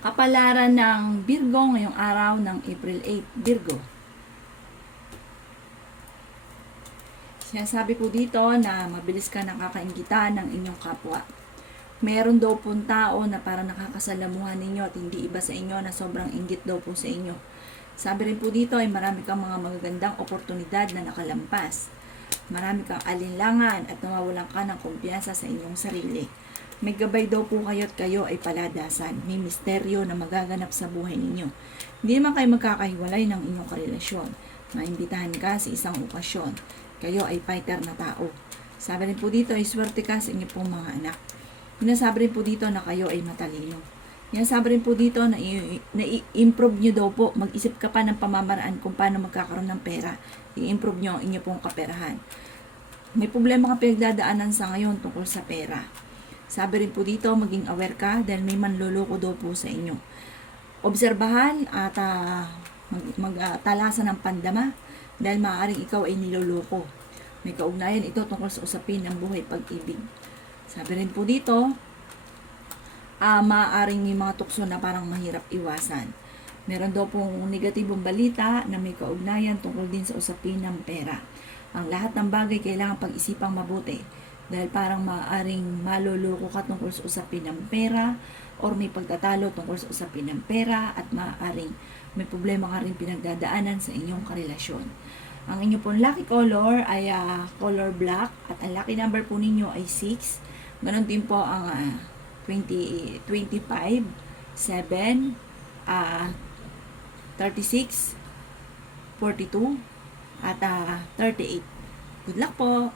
Kapalaran ng Virgo ngayong araw ng April 8. Virgo. Sinasabi po dito na mabilis ka nakakainggitan ng inyong kapwa. Meron daw pong tao na parang nakakasalamuhan ninyo at hindi iba sa inyo na sobrang inggit daw po sa inyo. Sabi rin po dito ay marami kang mga magagandang oportunidad na nakalampas. Marami kang alinlangan at nawawalan ka ng kumpiyansa sa inyong sarili. May gabay daw po kayo at kayo ay paladasan. May misteryo na magaganap sa buhay ninyo. Hindi naman kayo magkakahiwalay ng inyong karelasyon. Maimbitahan ka sa isang okasyon. Kayo ay fighter na tao. Sabi rin po dito ay swerte ka sa inyong pong mga anak. Sinasabi rin po dito na kayo ay matalino. Yan sabi rin po dito na i-improve nyo daw po. Mag-isip ka pa ng pamamaraan kung paano magkakaroon ng pera. I-improve nyo ang inyong pong kaperahan. May problema ka pinagdadaanan sa ngayon tungkol sa pera. Sabi rin po dito, maging aware ka dahil may manloloko daw po sa inyo. Obserbahan at magtalasan ng pandama dahil maaaring ikaw ay niloloko. May kaugnayan ito tungkol sa usapin ng buhay pag-ibig. Sabi rin po dito, maaaring may mga tukso na parang mahirap iwasan. Meron daw pong negatibong balita na may kaugnayan tungkol din sa usapin ng pera. Ang lahat ng bagay kailangan pag-isipang mabuti dahil parang maaaring maloloko ka tungkol sa usapin ng pera or may pagtatalo tungkol sa usapin ng pera at maaaring may problema ka rin pinagdadaanan sa inyong karelasyon. Ang inyong pong lucky color ay color black at ang lucky number po ninyo ay 6. Ganon din po ang 25, 7, 36, 42, at 38. Good luck po!